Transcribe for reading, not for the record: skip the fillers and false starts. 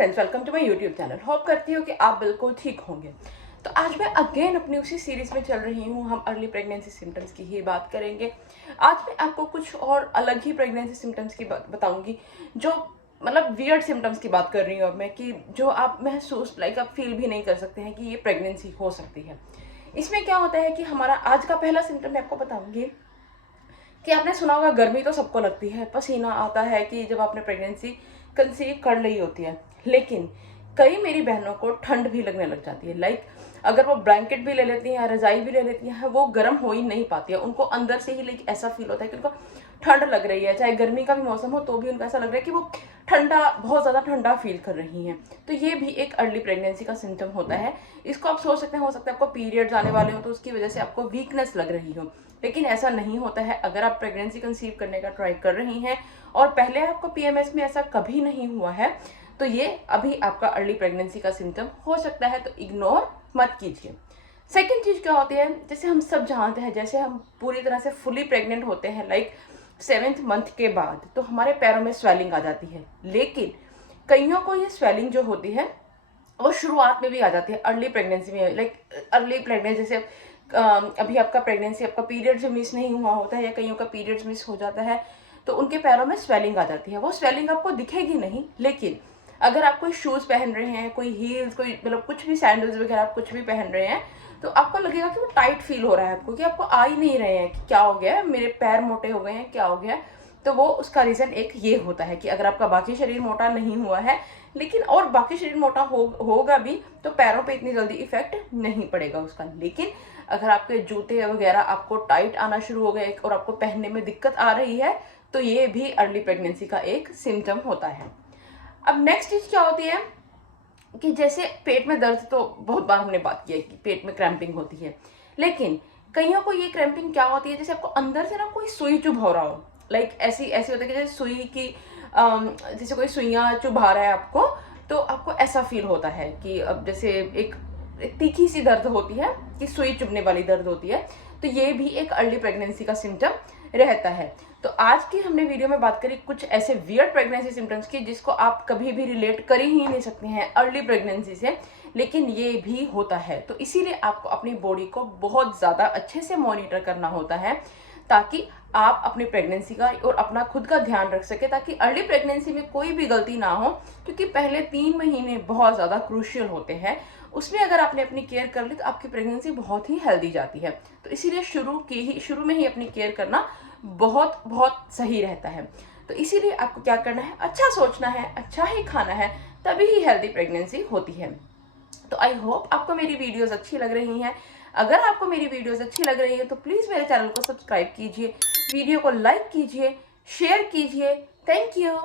Friends, welcome to my YouTube channel. Hope करती हूँ कि आप बिल्कुल ठीक होंगे। तो आज मैं अगेन अपनी उसी सीरीज में चल रही हूँ। हम अर्ली प्रेगनेंसी सिम्टम्स की ही बात करेंगे। आज मैं आपको कुछ और अलग ही प्रेगनेंसी सिम्टम्स की बताऊंगी, जो मतलब वियर्ड सिम्टम्स की बात कर रही हूँ अब मैं, कि जो आप महसूस आप फील भी नहीं कर सकते हैं कि ये प्रेगनेंसी हो सकती है। इसमें क्या होता है कि हमारा आज का पहला सिम्टम मैं आपको बताऊंगी कि आपने सुना होगा, गर्मी तो सबको लगती है, पसीना आता है कि जब आपने प्रेगनेंसी कंसीव कर ली होती है। लेकिन कई मेरी बहनों को ठंड भी लगने लग जाती है। अगर वो ब्लैंकेट भी ले लेती हैं, रजाई भी ले लेती हैं, वो गर्म हो ही नहीं पाती है। उनको अंदर से ही ऐसा फील होता है कि उनको ठंड लग रही है। चाहे गर्मी का भी मौसम हो तो भी उनको ऐसा लग रहा है कि वो ठंडा, बहुत ज़्यादा ठंडा फील कर रही हैं। तो ये भी एक अर्ली प्रेगनेंसी का सिम्टम होता है। इसको आप सोच सकते हैं, हो सकता है आपको पीरियड्स आने वाले हो तो उसकी वजह से आपको वीकनेस लग रही हो, लेकिन ऐसा नहीं होता है। अगर आप प्रेगनेंसी कंसीव करने का ट्राई कर रही हैं और पहले आपको पीएमएस में ऐसा कभी नहीं हुआ है, तो ये अभी आपका अर्ली प्रेगनेंसी का सिम्टम हो सकता है, तो इग्नोर मत कीजिए। सेकेंड चीज क्या होती है, जैसे हम सब जानते हैं, जैसे हम पूरी तरह से फुली प्रेग्नेंट होते हैं 7th मंथ के बाद, तो हमारे पैरों में स्वेलिंग आ जाती है। लेकिन कईयों को ये स्वेलिंग जो होती है वो शुरुआत में भी आ जाती है, अर्ली प्रेगनेंसी में। अर्ली प्रेगनेंसी जैसे अभी आपका प्रेगनेंसी, आपका पीरियड जो मिस नहीं हुआ होता है या कईयों का पीरियड्स मिस हो जाता है, तो उनके पैरों में स्वेलिंग आ जाती है। वो स्वेलिंग आपको दिखेगी नहीं, लेकिन अगर आप कोई शूज पहन रहे हैं, कोई हील्स, कोई मतलब कुछ भी सैंडल्स वगैरह आप कुछ भी पहन रहे हैं, तो आपको लगेगा कि वो टाइट फील हो रहा है आपको, कि आपको आ ही नहीं रहे हैं कि क्या हो गया है, मेरे पैर मोटे हो गए हैं, क्या हो गया है। तो वो उसका रीजन एक ये होता है कि अगर आपका बाकी शरीर मोटा नहीं हुआ है, लेकिन और बाकी शरीर मोटा होगा भी, तो पैरों पे इतनी जल्दी इफेक्ट नहीं पड़ेगा उसका। लेकिन अगर आपके जूते वगैरह आपको टाइट आना शुरू हो गए और आपको पहनने में दिक्कत आ रही है, तो ये भी अर्ली प्रेगनेंसी का एक सिम्टम होता है। अब नेक्स्ट चीज क्या होती है कि जैसे पेट में दर्द, तो बहुत बार हमने बात की है कि पेट में क्रैम्पिंग होती है, लेकिन कईयों को ये क्रैम्पिंग क्या होती है, जैसे आपको अंदर से ना कोई सुई चुभा रहा हो। ऐसी ऐसी होता है कि जैसे सुई की जैसे कोई सुइयां चुभा रहा है आपको, तो आपको ऐसा फील होता है कि अब जैसे एक तीखी सी दर्द होती है, कि सुई चुभने वाली दर्द होती है। तो ये भी एक अर्ली प्रेगनेंसी का सिम्टम रहता है। तो आज की हमने वीडियो में बात करी कुछ ऐसे वियर्ड प्रेगनेंसी सिम्टम्स की, जिसको आप कभी भी रिलेट कर ही नहीं सकते हैं अर्ली प्रेगनेंसी से, लेकिन ये भी होता है। तो इसीलिए आपको अपनी बॉडी को बहुत ज़्यादा अच्छे से मॉनिटर करना होता है, ताकि आप अपनी प्रेगनेंसी का और अपना खुद का ध्यान रख सके, ताकि अर्ली प्रेगनेंसी में कोई भी गलती ना हो। क्योंकि पहले 3 महीने बहुत ज़्यादा क्रूशियल होते हैं, उसमें अगर आपने अपनी केयर कर ली तो आपकी प्रेगनेंसी बहुत ही हेल्दी जाती है। तो इसीलिए शुरू में ही अपनी केयर करना बहुत बहुत सही रहता है। तो इसीलिए आपको क्या करना है, अच्छा सोचना है, अच्छा ही खाना है, तभी ही हेल्दी प्रेगनेंसी होती है। तो आई होप आपको मेरी वीडियोस अच्छी लग रही हैं। अगर आपको मेरी वीडियोस अच्छी लग रही है तो प्लीज़ मेरे चैनल को सब्सक्राइब कीजिए, वीडियो को लाइक कीजिए, शेयर कीजिए। Thank you.